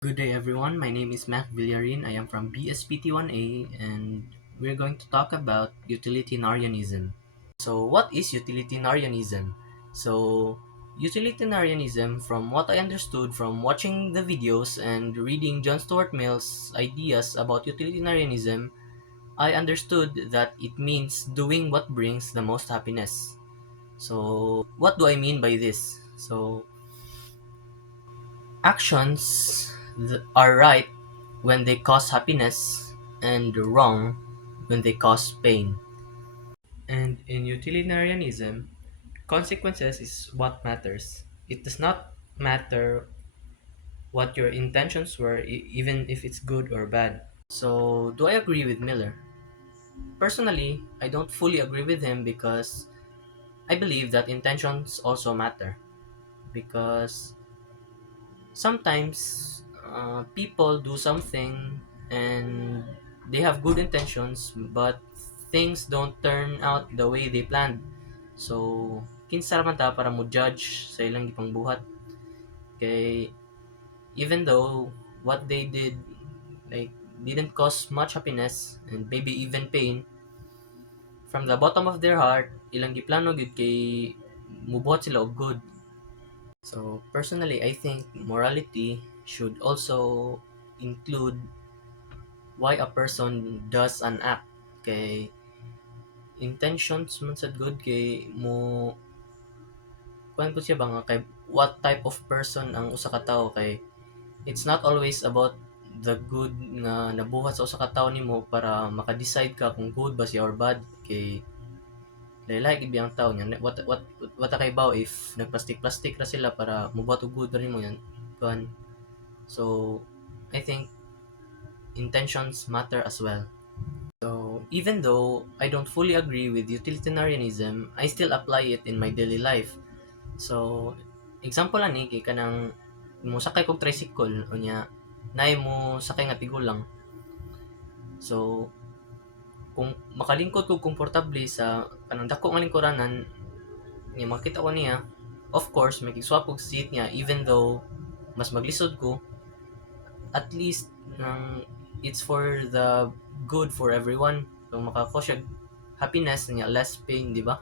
Good day, everyone. My name is Mac Villarin. I am from BSPT1A, and we're going to talk about utilitarianism. So, what is utilitarianism? So, utilitarianism, from what I understood from watching the videos and reading John Stuart Mill's ideas about utilitarianism, I understood that it means doing what brings the most happiness. So, what do I mean by this? So, actions are right when they cause happiness and wrong when they cause pain. And in utilitarianism, consequences is what matters. It does not matter what your intentions were, even if it's good or bad. So, do I agree with Miller? Personally, I don't fully agree with him because I believe that intentions also matter. Because sometimes people do something and they have good intentions but things don't turn out the way they planned. So, kinsa man ta para mo judge sa ilang gipang buhat kay even though what they did like didn't cause much happiness and maybe even pain from the bottom of their heart ilang giplano gid kay mubuhat sila og good. So personally, I think morality should also include why a person does an act. Kay intentions man sad good kay mo kuan po siya ba nga kay what type of person ang usa ka tawo kay it's not always about the good nga nabuhat sa usa ka tawo nimo para maka-decide ka kung good ba siya or bad kay lahi-lahi gid biyang tawo niya what kay baw if nagplastik-plastik ra sila para mobuhat og good ra nimo yan kuan. So, I think intentions matter as well. So, even though I don't fully agree with utilitarianism, I still apply it in my daily life. So, example ani kay kanang mo sakay kog tricycle unya nay mo sakay nga tigulang. So, kung makalingkod ko komportable sa kanang dako nga lingkuranan, nga makita ko niya, of course, may swap og seat niya even though mas maglisod ko, at least nang it's for the good for everyone. So makako siya happiness niya less pain, di ba?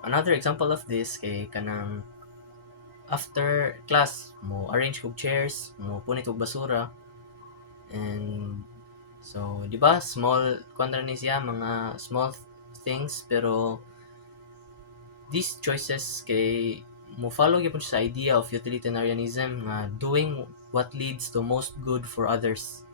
Another example of this kay kanang after class mo arrange kog chairs, mo punit og basura and so di ba small kontra ni siya mga small things pero these choices kay mo follow gyud sa idea of utilitarianism nga doing what leads to most good for others.